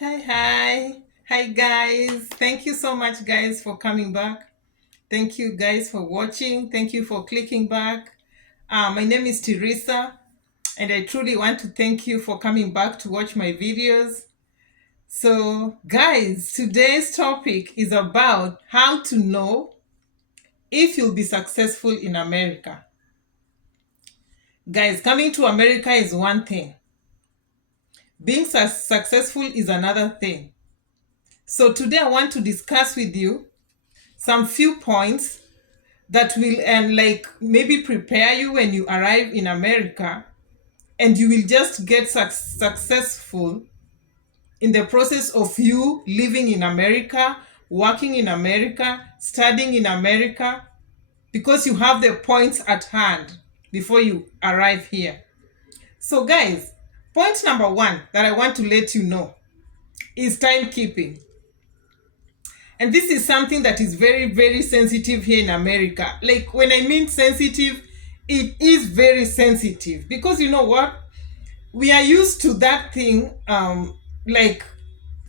Hi guys. Thank you so much guys for coming back. Thank you guys for watching. Thank you for clicking back. My name is Teresa and I truly want to thank you for coming back to watch my videos. So guys, today's topic is about how to know if you'll be successful in America. Guys, coming to America is one thing. Being successful is another thing. So today I want to discuss with you some few points that will like maybe prepare you when you arrive in America, and you will just get successful in the process of you living in America, working in America, studying in America, because you have the points at hand before you arrive here. So guys, point number one that I want to let you know is timekeeping. And this is something that is very, very sensitive here in America. Like, when I mean sensitive, it is very sensitive. Because you know what? We are used to that thing, like,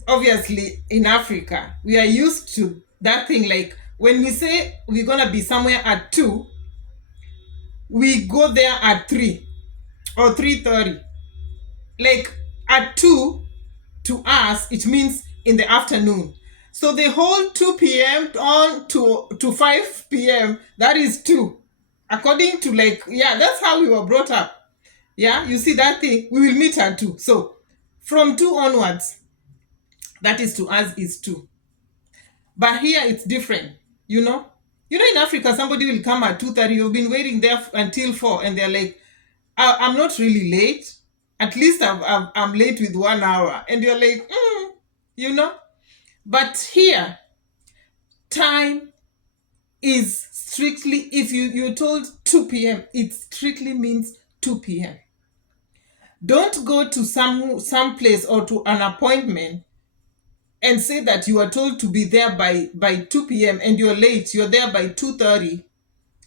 obviously, in Africa. We are used to that thing. Like, when we say we're going to be somewhere at 2, we go there at 3 or 3:30. Like, at 2, to us, it means in the afternoon. So the whole 2 p.m. on to 5 p.m., that is 2. According to, like, yeah, that's how we were brought up. Yeah, you see that thing, we will meet at 2. So from 2 onwards, that is to us is 2. But here it's different, you know. You know, in Africa, somebody will come at 2:30. You've been waiting there until 4, and they're like, I'm not really late. At least I'm late with 1 hour. And you're like, you know. But here, time is strictly, if you're told 2 p.m., it strictly means 2 p.m. Don't go to some place or to an appointment and say that you are told to be there by 2 p.m. and you're late. You're there by 2:30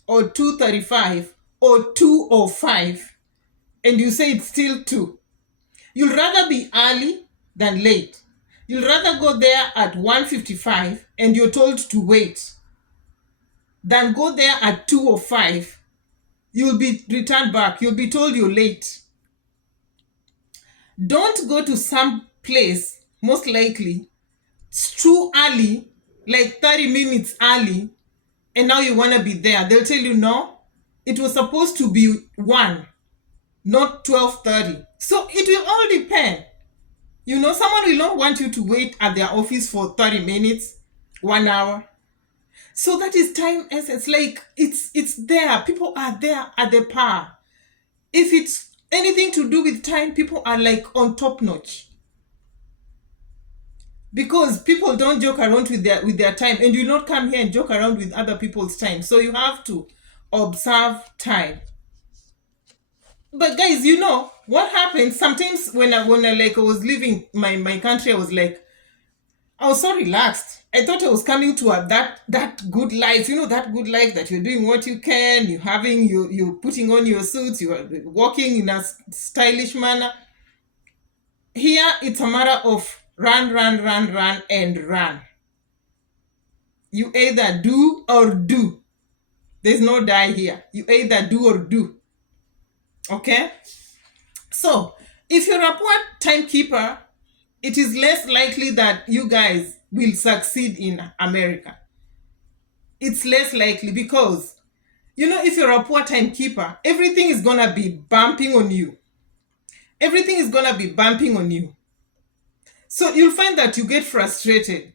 or 2:35 or 2:05, and you say it's still 2. You'll rather be early than late. You'll rather go there at 1:55 and you're told to wait than go there at 2:05. You'll be returned back. You'll be told you're late. Don't go to some place, most likely, it's too early, like 30 minutes early, and now you want to be there. They'll tell you, no, it was supposed to be 1, not 12:30. So it will all depend. You know, someone will not want you to wait at their office for 30 minutes, 1 hour. So that is time essence. Like, it's there. People are there at the par. If it's anything to do with time, people are like on top notch. Because people don't joke around with their time, and you not come here and joke around with other people's time. So you have to observe time. But guys, you know what happens sometimes when I like I was leaving my country, I was so relaxed. I thought I was coming to that good life, you know, that good life that you're doing what you can, you're putting on your suits, you are walking in a stylish manner. Here, it's a matter of run, run, run, run, and run. You either do or do. There's no die here. You either do or do. Okay? So, if you're a poor timekeeper, it is less likely that you guys will succeed in America. It's less likely because, you know, if you're a poor timekeeper, everything is gonna be bumping on you. Everything is gonna be bumping on you. So you'll find that you get frustrated.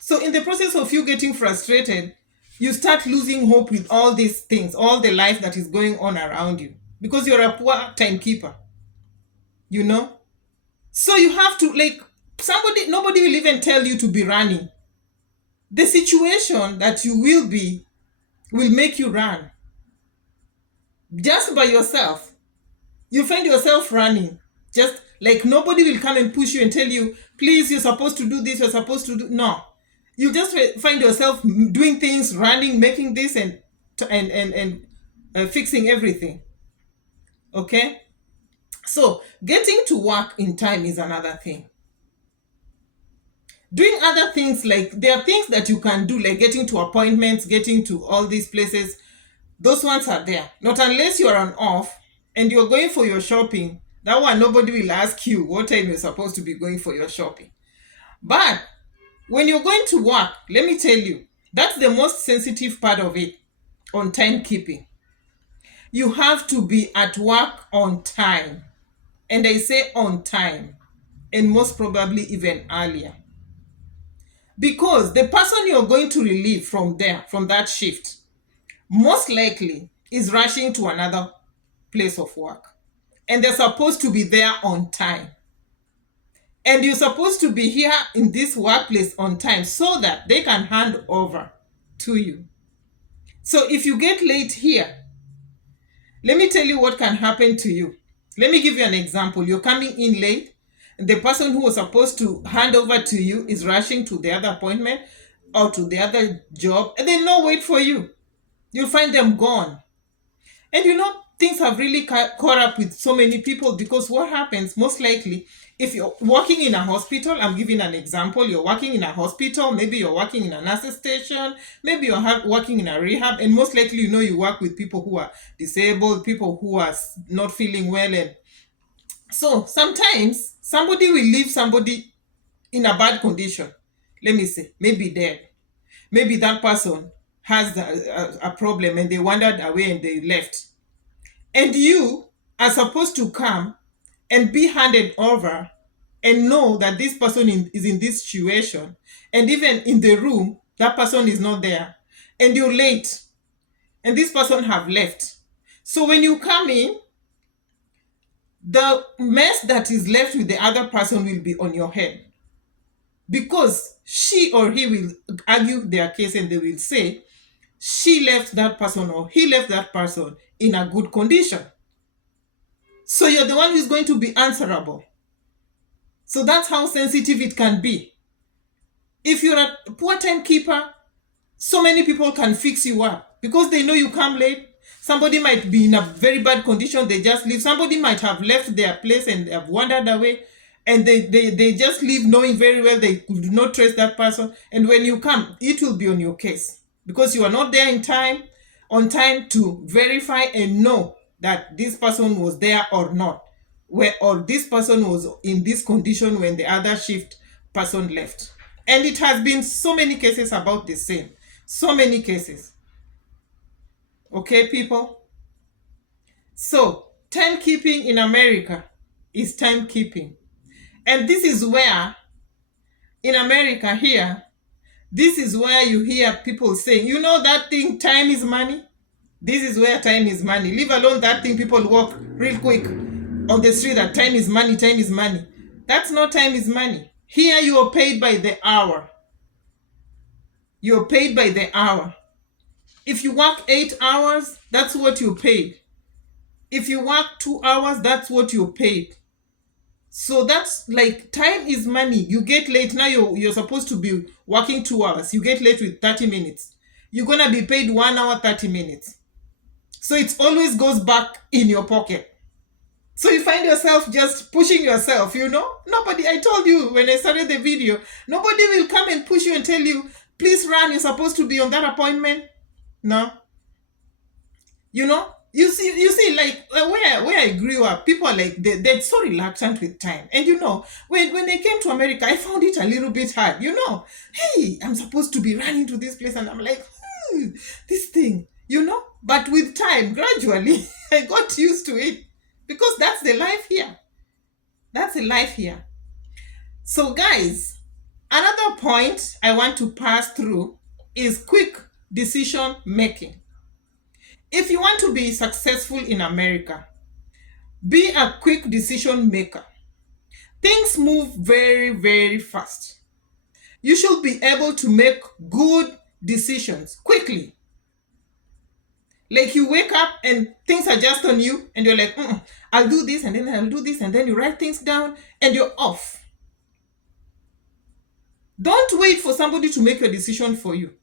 So in the process of you getting frustrated, you start losing hope with all these things, all the life that is going on around you, because you're a poor timekeeper, you know. So you have to, like, nobody will even tell you to be running. The situation that you will be will make you run. Just by yourself. You find yourself running. Just like nobody will come and push you and tell you, please, you're supposed to do this, you're supposed to do. No. You just find yourself doing things, running, making this and fixing everything. Okay? So, getting to work in time is another thing. Doing other things, like there are things that you can do, like getting to appointments, getting to all these places. Those ones are there. Not unless you're on off and you're going for your shopping. That one, nobody will ask you what time you're supposed to be going for your shopping. But when you're going to work, let me tell you, that's the most sensitive part of it, on timekeeping. You have to be at work on time. And I say on time, and most probably even earlier. Because the person you're going to relieve from there, from that shift, most likely is rushing to another place of work. And they're supposed to be there on time. And you're supposed to be here in this workplace on time so that they can hand over to you. So if you get late here, let me tell you what can happen to you. Let me give you an example. You're coming in late, and the person who was supposed to hand over to you is rushing to the other appointment or to the other job, and they no wait for you. You'll find them gone. And things have really caught up with so many people, because what happens most likely, if you're working in a hospital, I'm giving an example, you're working in a hospital, maybe you're working in a nurse's station, maybe you're working in a rehab, and most likely you work with people who are disabled, people who are not feeling well. And so sometimes somebody will leave somebody in a bad condition, let me say, maybe dead. Maybe that person has a problem and they wandered away and they left. And you are supposed to come and be handed over and know that this person is in this situation. And even in the room, that person is not there. And you're late. And this person have left. So when you come in, the mess that is left with the other person will be on your head. Because she or he will argue their case and they will say, she left that person or he left that person in a good condition. So you're the one who's going to be answerable. So that's how sensitive it can be. If you're a poor timekeeper, so many people can fix you up because they know you come late. Somebody might be in a very bad condition, they just leave. Somebody might have left their place and have wandered away, and they just leave knowing very well they could not trace that person. And when you come, it will be on your case because you are not there on time to verify and know that this person was there or not, or this person was in this condition when the other shift person left. And it has been so many cases about the same. So many cases. Okay, people? So, timekeeping in America is timekeeping. And this is where, in America here, this is where you hear people saying, that thing, time is money? This is where time is money. Leave alone that thing people walk real quick on the street, that time is money, time is money. That's not time is money. Here you are paid by the hour. You're paid by the hour. If you work 8 hours, that's what you're paid. If you work 2 hours, that's what you're paid. So that's like, time is money. You get late, now you're supposed to be working 2 hours. You get late with 30 minutes. You're going to be paid 1 hour, 30 minutes. So it always goes back in your pocket. So you find yourself just pushing yourself, Nobody, I told you when I started the video, nobody will come and push you and tell you, please run, you're supposed to be on that appointment. No. You see, like where I grew up, people are like, they're so reluctant with time. And when they came to America, I found it a little bit hard. Hey, I'm supposed to be running to this place, and I'm like, this thing, But with time, gradually, I got used to it. Because that's the life here. That's the life here. So guys, another point I want to pass through is quick decision making. If you want to be successful in America, be a quick decision maker. Things move very, very fast. You should be able to make good decisions quickly. Like you wake up and things are just on you and you're like, I'll do this and then I'll do this, and then you write things down and you're off. Don't wait for somebody to make a decision for you.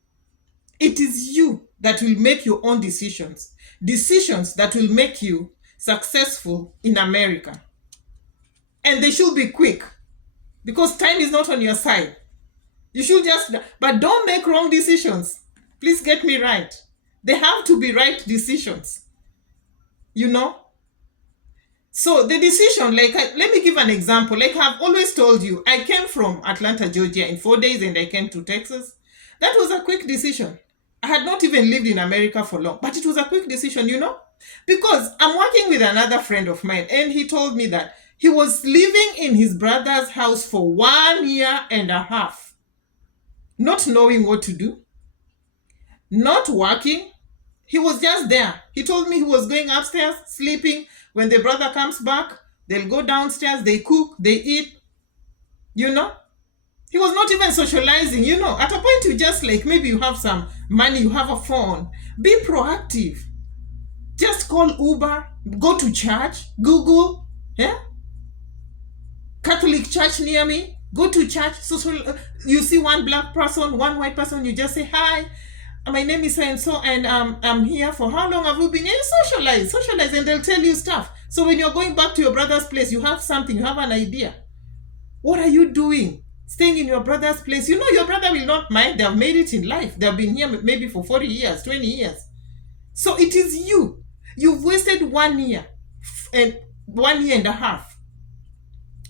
It is you that will make your own decisions. Decisions that will make you successful in America. And they should be quick because time is not on your side. You should just, but don't make wrong decisions. Please get me right. They have to be right decisions. You know? So the decision, like, let me give an example. Like I've always told you, I came from Atlanta, Georgia in 4 days and I came to Texas. That was a quick decision. I had not even lived in America for long, but it was a quick decision, you know? Because I'm working with another friend of mine and he told me that he was living in his brother's house for 1.5 years, not knowing what to do, not working. He was just there. He told me he was going upstairs, sleeping. When the brother comes back, they'll go downstairs, they cook, they eat, you know? He was not even socializing, you know? At a point, you just like, maybe you have some money, you have a phone. Be proactive. Just call Uber, go to church, Google, yeah? Catholic church near me, go to church. You see one black person, one white person, you just say, hi, my name is so and I'm here for how long have you been? And socialize, and they'll tell you stuff. So when you're going back to your brother's place, you have something, you have an idea. What are you doing? Staying in your brother's place. You know your brother will not mind. They have made it in life. They have been here maybe for 40 years, 20 years. So it is you. You've wasted 1 year and 1.5 years.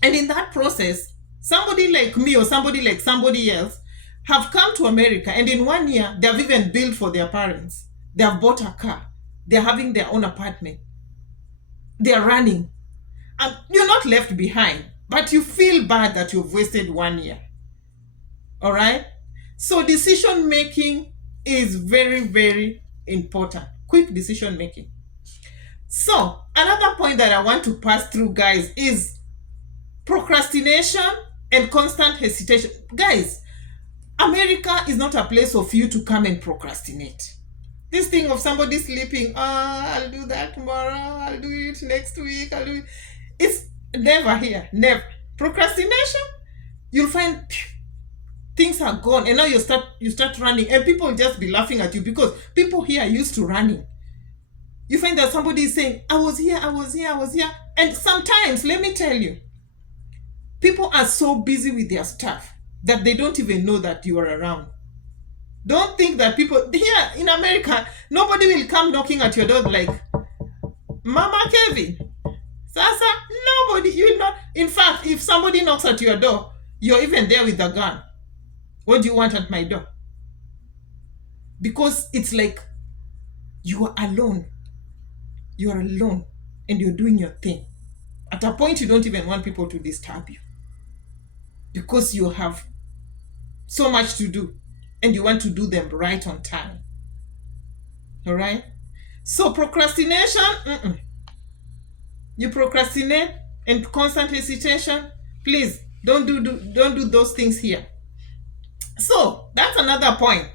And in that process, somebody like me or somebody like somebody else have come to America, and in 1 year, they have even built for their parents. They have bought a car. They're having their own apartment. They're running. And you're not left behind, but you feel bad that you've wasted 1 year. All right? So decision making is very, very important. Quick decision making. So another point that I want to pass through, guys, is procrastination and constant hesitation. Guys, America is not a place of you to come and procrastinate. This thing of somebody sleeping, I'll do that tomorrow, I'll do it next week, I'll do it. It's never here, never. Procrastination, you'll find things are gone, and now you start running, and people will just be laughing at you because people here are used to running. You find that somebody is saying, I was here. And sometimes, let me tell you, people are so busy with their stuff that they don't even know that you are around. Don't think that people here in America, nobody will come knocking at your door like, Mama Kevin, Sasa, nobody, you will not. In fact, if somebody knocks at your door, you're even there with a gun. What do you want at my door? Because it's like you are alone. You are alone and you're doing your thing. At a point, you don't even want people to disturb you because you have so much to do and you want to do them right on time. All right? So procrastination, you procrastinate and constant hesitation, please don't do those things here. So that's another point.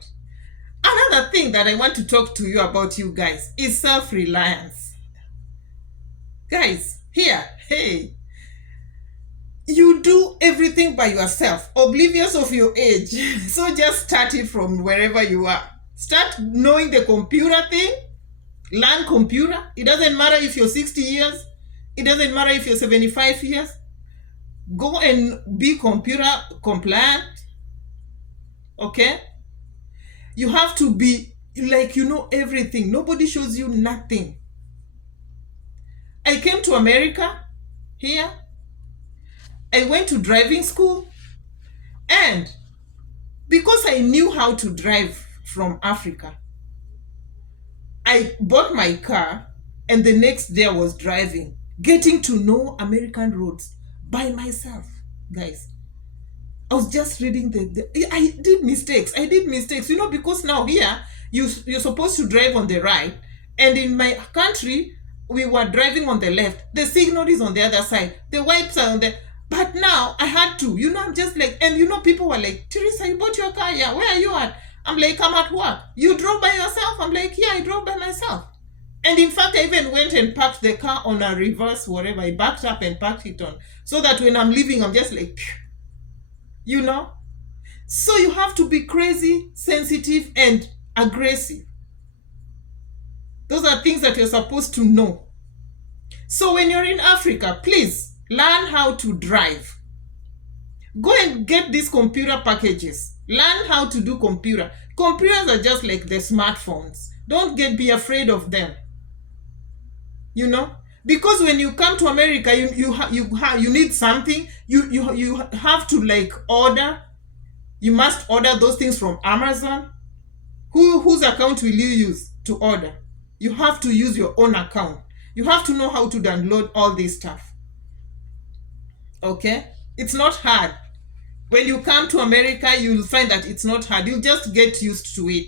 Another thing that I want to talk to you about, you guys, is self-reliance. Guys, here, hey, you do everything by yourself, oblivious of your age. So just start it from wherever you are. Start knowing the computer thing. Learn computer. It doesn't matter if you're 60 years. It doesn't matter if you're 75 years. Go and be computer compliant. Okay? You have to be like you know everything. Nobody shows you nothing. I came to America here. I went to driving school. And because I knew how to drive from Africa, I bought my car and the next day I was driving, getting to know American roads by myself, guys. I was just reading I did mistakes, you know, because now here, you're supposed to drive on the right, and in my country, we were driving on the left, the signal is on the other side, the wipes are on the, but now I had to, you know, I'm just like, and you know, people were like, Teresa, you bought your car, yeah, where are you at? I'm like, I'm at work. You drove by yourself? I'm like, yeah, I drove by myself. And in fact, I even went and parked the car on a reverse, whatever, I backed up and parked it on, so that when I'm leaving, I'm just like, phew. You know? So you have to be crazy, sensitive, and aggressive. Those are things that you're supposed to know. So when you're in Africa, please learn how to drive. Go and and get these computer packages. Learn how to do computer. Computers are just like the smartphones. Don't be afraid of them. You know, because when you come to America, you need something. You have to like order. You must order those things from Amazon. Whose account will you use to order? You have to use your own account. You have to know how to download all this stuff. Okay? It's not hard. When you come to America, you'll find that it's not hard. You'll just get used to it.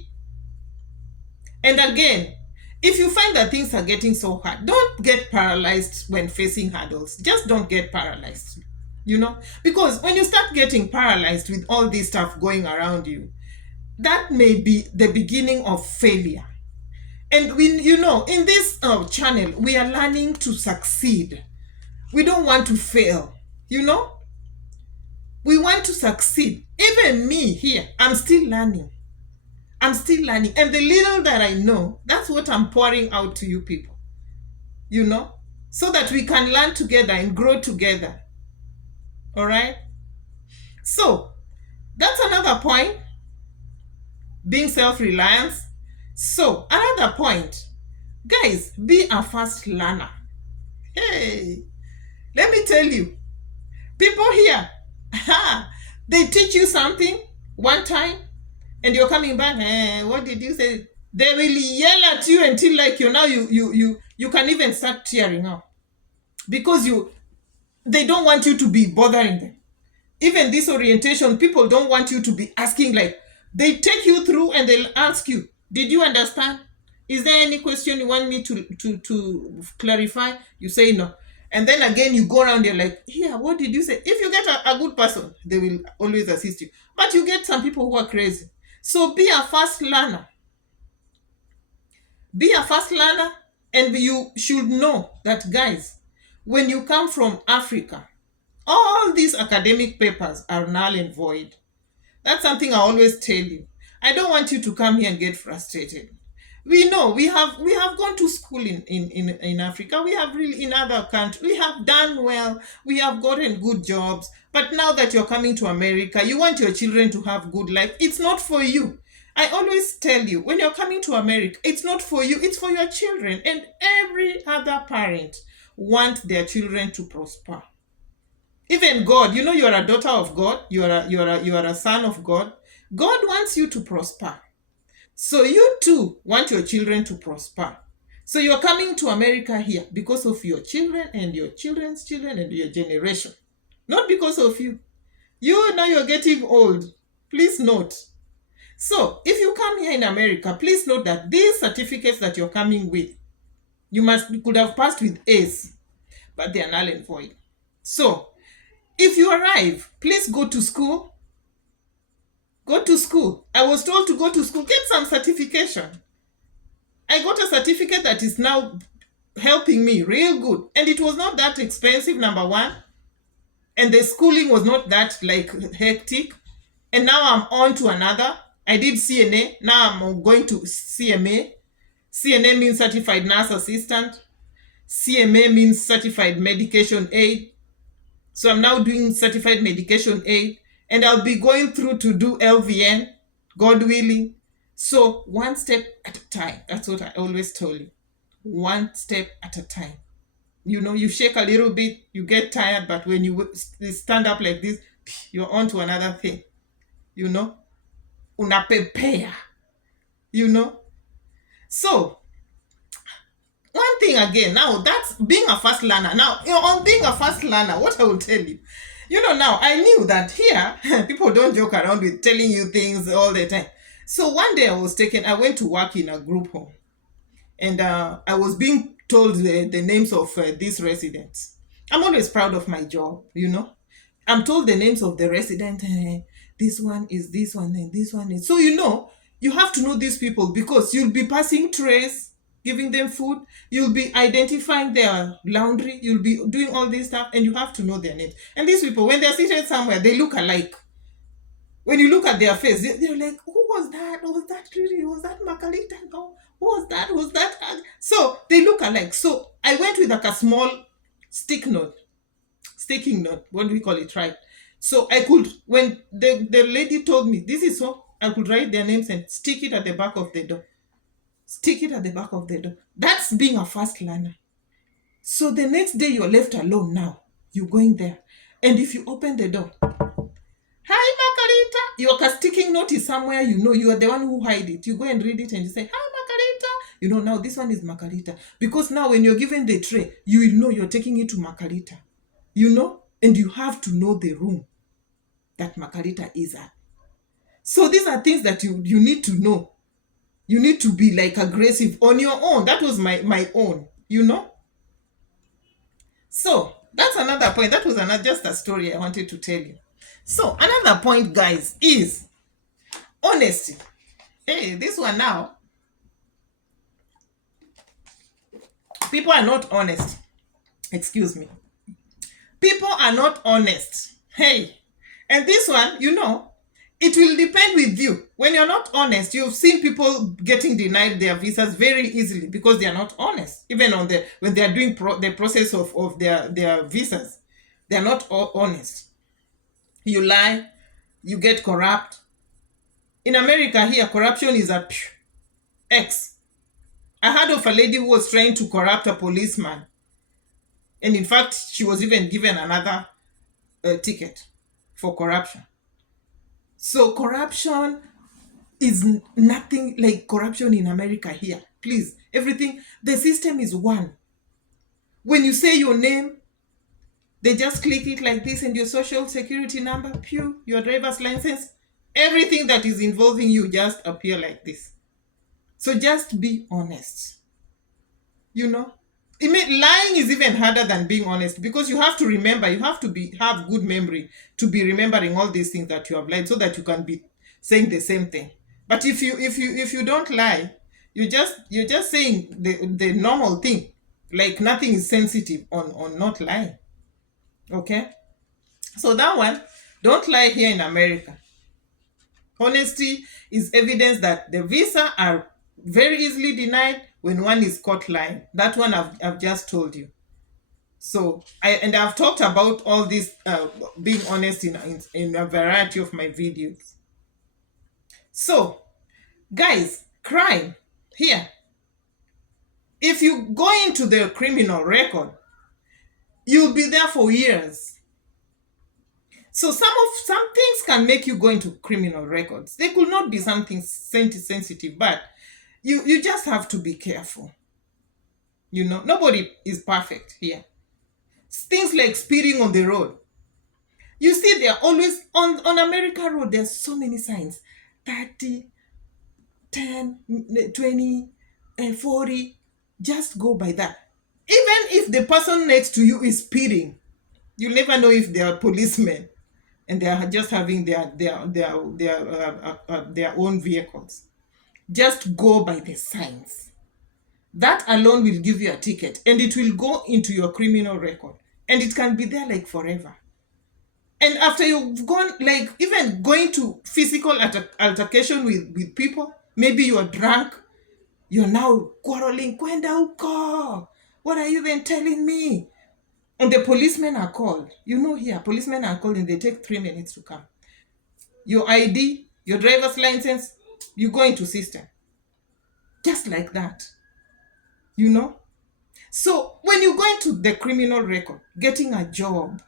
And again, if you find that things are getting so hard, don't get paralyzed when facing hurdles. Just don't get paralyzed. You know? Because when you start getting paralyzed with all this stuff going around you, that may be the beginning of failure. And in this channel, we are learning to succeed. We don't want to fail. We want to succeed. Even me here, I'm still learning. And the little that I know, that's what I'm pouring out to you people. So that we can learn together and grow together. All right? So, that's another point. Being self-reliance. So, another point. Guys, be a fast learner. Hey, let me tell you. People here, they teach you something one time, and you're coming back, what did you say? They will yell at you until like you can even start tearing up. Because they don't want you to be bothering them. Even this orientation, people don't want you to be asking, like, they take you through and they'll ask you, did you understand? Is there any question you want me to clarify? You say no. And then again, you go around, you're like, yeah, what did you say? If you get a good person, they will always assist you. But you get some people who are crazy. So be a fast learner. Be a fast learner, and you should know that, guys, when you come from Africa, all these academic papers are null and void. That's something I always tell you. I don't want you to come here and get frustrated. We know we have gone to school in Africa. We have really, in other countries, we have done well. We have gotten good jobs. But now that you're coming to America, you want your children to have good life. It's not for you. I always tell you, when you're coming to America, it's not for you. It's for your children. And every other parent wants their children to prosper. Even God, you are a daughter of God. You are a son of God. God wants you to prosper. So you too want your children to prosper. So you're coming to America here because of your children and your children's children and your generation. Not because of you. Now you're getting old. Please note. So if you come here in America, please note that these certificates that you're coming with, you could have passed with A's, but they are null and void. So if you arrive, please go to school. Go to school. I was told to go to school, get some certification. I got a certificate that is now helping me real good. And it was not that expensive, number one. And the schooling was not that like hectic. And now I'm on to another. I did CNA. Now I'm going to CMA. CNA means Certified Nurse Assistant. CMA means Certified Medication Aid. So I'm now doing Certified Medication Aid. And I'll be going through to do LVN, God willing. So one step at a time. That's what I always told you. One step at a time. You shake a little bit, you get tired, but when you stand up like this, you're on to another thing. Una prepare. So, one thing again, now that's being a fast learner. Now, on being a fast learner, what I will tell you, now I knew that here, people don't joke around with telling you things all the time. So one day I went to work in a group home, and I was being told the names of these residents. I'm always proud of my job, I'm told the names of the residents. This one is this one, and this one is. So, you have to know these people, because you'll be passing trays, giving them food. You'll be identifying their laundry. You'll be doing all this stuff, and you have to know their names. And these people, when they're seated somewhere, they look alike. When you look at their face, they're like, who was that? Was that really? Was that Makalita? No. Who was that? Was that? So they look alike. So I went with like a small sticking note. What do we call it, right? So I could, when the lady told me this is so, I could write their names and stick it at the back of the door. Stick it at the back of the door. That's being a fast learner. So the next day you're left alone now. You're going there. And if you open the door, hi Margarita, you're a sticking note is somewhere, you are the one who hide it. You go and read it and you say, hi Margarita. Now this one is Margarita. Because now when you're given the tray, you will know you're taking it to Margarita. And you have to know the room that Margarita is at. So these are things that you need to know. You need to be like aggressive on your own. That was my own. So that's another point. That was just a story I wanted to tell you. So another point, guys, is honesty. Hey, this one now. People are not honest. Excuse me. People are not honest. Hey. And this one, it will depend with you. When you're not honest, you've seen people getting denied their visas very easily because they are not honest. Even when they are doing the process of their visas, they are not honest. You lie, you get corrupt. In America here, corruption is at X. I heard of a lady who was trying to corrupt a policeman. And in fact, she was even given another ticket for corruption. So corruption is nothing like corruption in America here. Please, everything, the system is one. When you say your name, they just click it like this, and your social security number, your driver's license, everything that is involving you just appear like this. So just be honest. Lying is even harder than being honest, because you have to remember, you have to have good memory to be remembering all these things that you have lied, so that you can be saying the same thing. But if you don't lie, you're just saying the normal thing, like nothing is sensitive on not lying. Okay, so that one, don't lie here in America. Honesty is evidence that the visa are very easily denied when one is caught lying. That one I've just told you. So I've talked about all this being honest in a variety of my videos. So guys, crime here, if you go into the criminal record, you'll be there for years. So some things can make you go into criminal records. They could not be something sensitive, but you just have to be careful. Nobody is perfect here. Things like speeding on the road. You see, they're always on America Road, there's so many signs. 30, 10, 20, 40. Just go by that. Even if the person next to you is speeding, you never know if they are policemen and they are just having their own vehicles. Just go by the signs. That alone will give you a ticket, and it will go into your criminal record, and it can be there like forever. And after you've gone, like even going to physical altercation with people, maybe you are drunk, you're now quarreling, kwenda huko, what are you even telling me? And the policemen are called. Here, policemen are called and they take 3 minutes to come. Your ID, your driver's license, you go into system. Just like that. So when you go into the criminal record, getting a job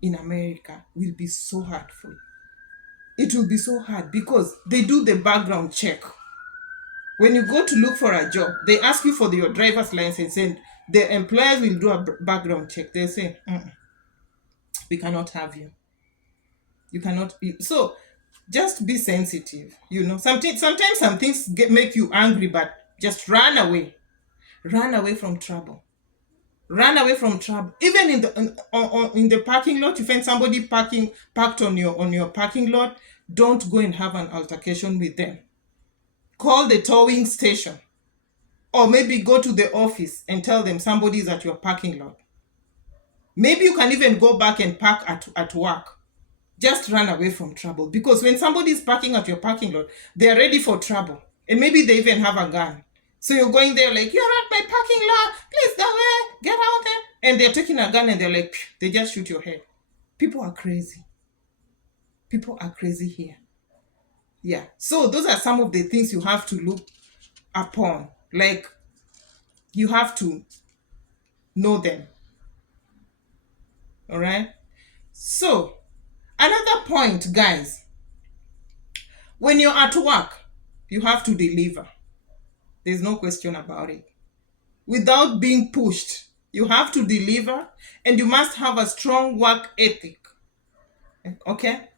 in America will be so hard for you. It will be so hard because they do the background check. When you go to look for a job, they ask you for your driver's license, and the employers will do a background check. They say, we cannot have you. You cannot. So just be sensitive. Sometimes some things make you angry, but just run away. Run away from trouble. Run away from trouble. Even in the parking lot, you find somebody parked on your parking lot, don't go and have an altercation with them. Call the towing station, or maybe go to the office and tell them somebody is at your parking lot. Maybe you can even go back and park at work. Just run away from trouble, because when somebody is parking at your parking lot, they are ready for trouble, and maybe they even have a gun. So you're going there like, you're at my parking lot, please go away, get out there. And they're taking a gun and they're like, they just shoot your head. People are crazy. People are crazy here. Yeah. So those are some of the things you have to look upon. Like, you have to know them. All right. So, another point, guys, when you're at work, you have to deliver. There's no question about it. Without being pushed, you have to deliver, and you must have a strong work ethic. Okay?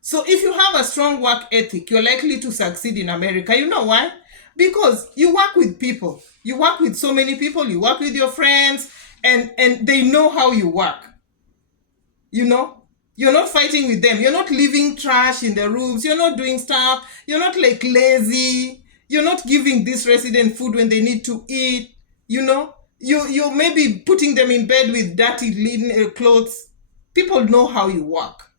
So if you have a strong work ethic, you're likely to succeed in America. You know why? Because you work with people. You work with so many people. You work with your friends, and they know how you work. You know? You're not fighting with them. You're not leaving trash in the rooms. You're not doing stuff. You're not like lazy. You're not giving this resident food when they need to eat. You know? You're maybe putting them in bed with dirty linen clothes. People know how you work.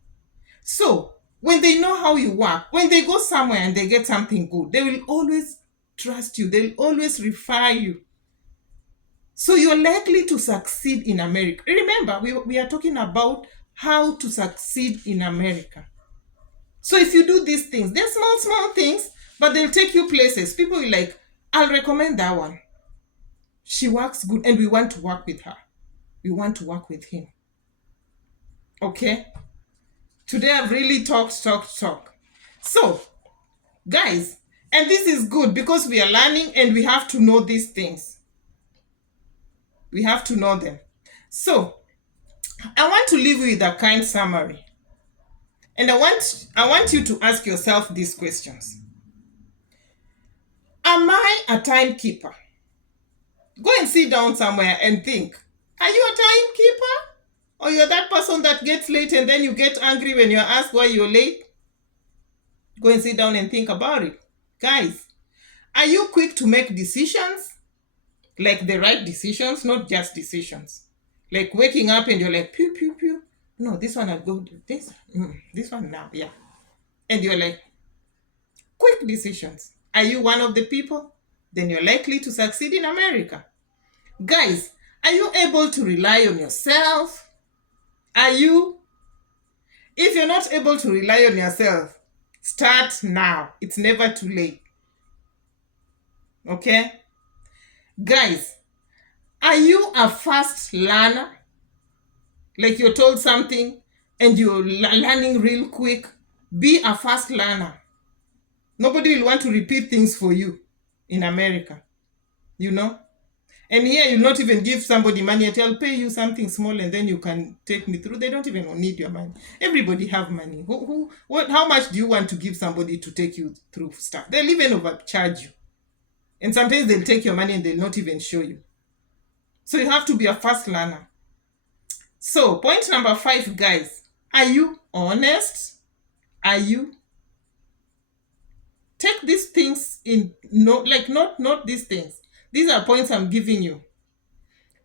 So, when they know how you work, when they go somewhere and they get something good, they will always trust you. They'll always refer you. So you're likely to succeed in America. Remember, we are talking about how to succeed in America. So if you do these things, they're small things, but they'll take you places. People will like, I'll recommend that one. She works good, and we want to work with her. We want to work with him. Okay? Today I've really talked. So, guys, and this is good because we are learning and we have to know these things. We have to know them. So, I want to leave you with a kind summary. And I want you to ask yourself these questions. Am I a timekeeper? Go and sit down somewhere and think. Are you a timekeeper? Or you're that person that gets late and then you get angry when you're asked why you're late? Go and sit down and think about it. Guys, are you quick to make decisions? Like the right decisions, not just decisions. Like waking up and you're like, pew, pew, pew. No, this one I'll go do this. This one now, yeah. And you're like, quick decisions. Are you one of the people? Then you're likely to succeed in America. Guys, are you able to rely on yourself? Are you? If you're not able to rely on yourself, start now. It's never too late. Okay? Guys, are you a fast learner? Like you're told something and you're learning real quick? Be a fast learner. Nobody will want to repeat things for you in America. You know? And here you'll not even give somebody money. I'll pay you something small and then you can take me through. They don't even need your money. Everybody have money. How much do you want to give somebody to take you through stuff? They'll even overcharge you. And sometimes they'll take your money and they'll not even show you. So you have to be a fast learner. So point number 5, guys. Are you honest? Are you? Take these things in, not these things. These are points I'm giving you.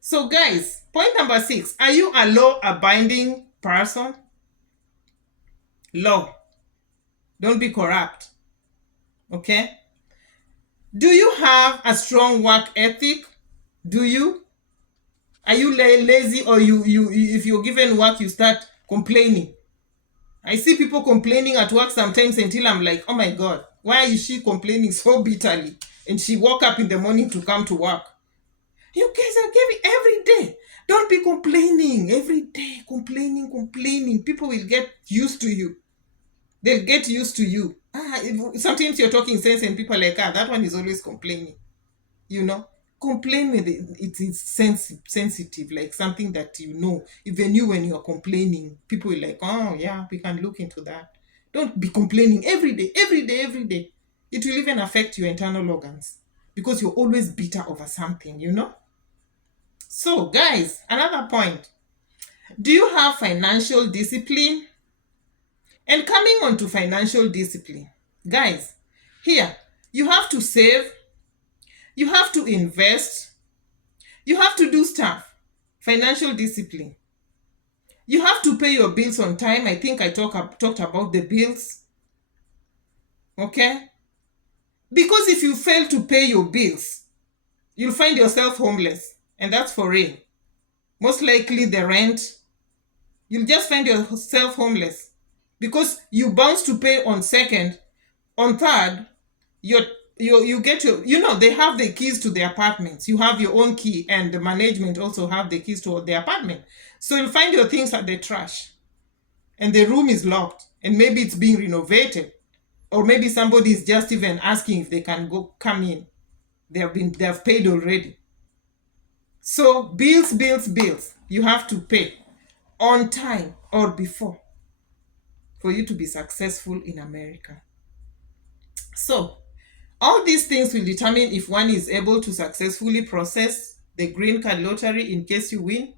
So guys, point number 6. Are you a law-abiding person? Law. Don't be corrupt. Okay? Do you have a strong work ethic? Do you? Are you lazy, or you if you're given work you start complaining? I see people complaining at work sometimes until I'm like, oh my God, why is she complaining so bitterly? And she woke up in the morning to come to work. You guys are giving every day. Don't be complaining every day. Complaining. People will get used to you. They'll get used to you. Sometimes you're talking sense and people are like, that one is always complaining. You know? Complain with it. It is sensitive, like something that you know. Even you, when you're complaining, people will like, oh yeah, we can look into that. Don't be complaining every day. It will even affect your internal organs because you're always bitter over something, you know? So guys, another point. Do you have financial discipline? And coming on to financial discipline, guys, here, you have to save, you have to invest, you have to do stuff. Financial discipline. You have to pay your bills on time. I think I talked about the bills. Okay? Because if you fail to pay your bills, you'll find yourself homeless. And that's for real. Most likely the rent. You'll just find yourself homeless because you bounce to pay on second, on third, you get your, they have the keys to the apartments. You have your own key, and the management also have the keys to the apartment. So you'll find your things at the trash, and the room is locked, and maybe it's being renovated, or maybe somebody is just even asking if they can come in. They have paid already. So bills, you have to pay on time or before for you to be successful in America. So all these things will determine if one is able to successfully process the green card lottery in case you win,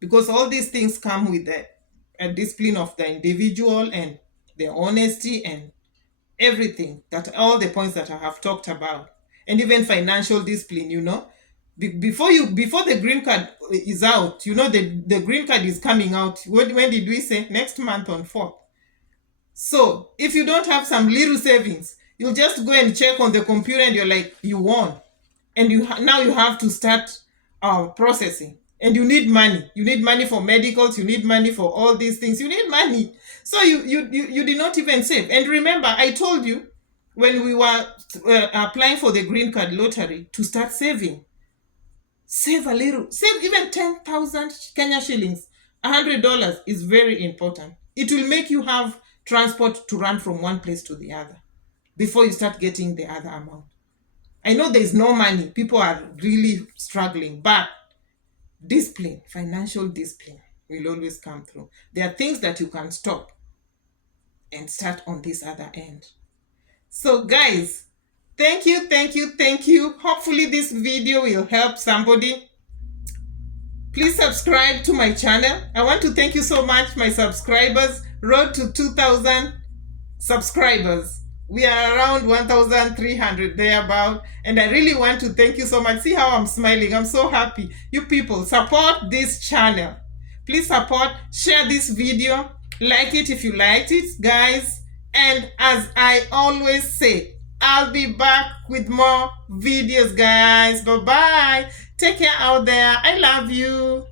because all these things come with a discipline of the individual and the honesty and everything, that all the points that I have talked about, and even financial discipline. Before the green card is out, the green card is coming out. When did we say? Next month on 4th. So if you don't have some little savings, you'll just go and check on the computer and you're like, you won. And now you have to start processing. And you need money. You need money for medicals. You need money for all these things. You need money. So you did not even save. And remember, I told you when we were applying for the green card lottery to start saving. Save a little. Save even 10,000 Kenya shillings. $100 is very important. It will make you have transport to run from one place to the other before you start getting the other amount. I know there is no money. People are really struggling, but discipline, financial discipline will always come through. There are things that you can stop and start on this other end. So guys, thank you. Hopefully this video will help somebody. Please subscribe to my channel. I want to thank you so much, my subscribers. Road to 2,000 subscribers. We are around 1,300 thereabout, and I really want to thank you so much. See how I'm smiling. I'm so happy. You people, support this channel. Please support, share this video, like it if you liked it, guys. And as I always say, I'll be back with more videos, guys. Bye-bye. Take care out there. I love you.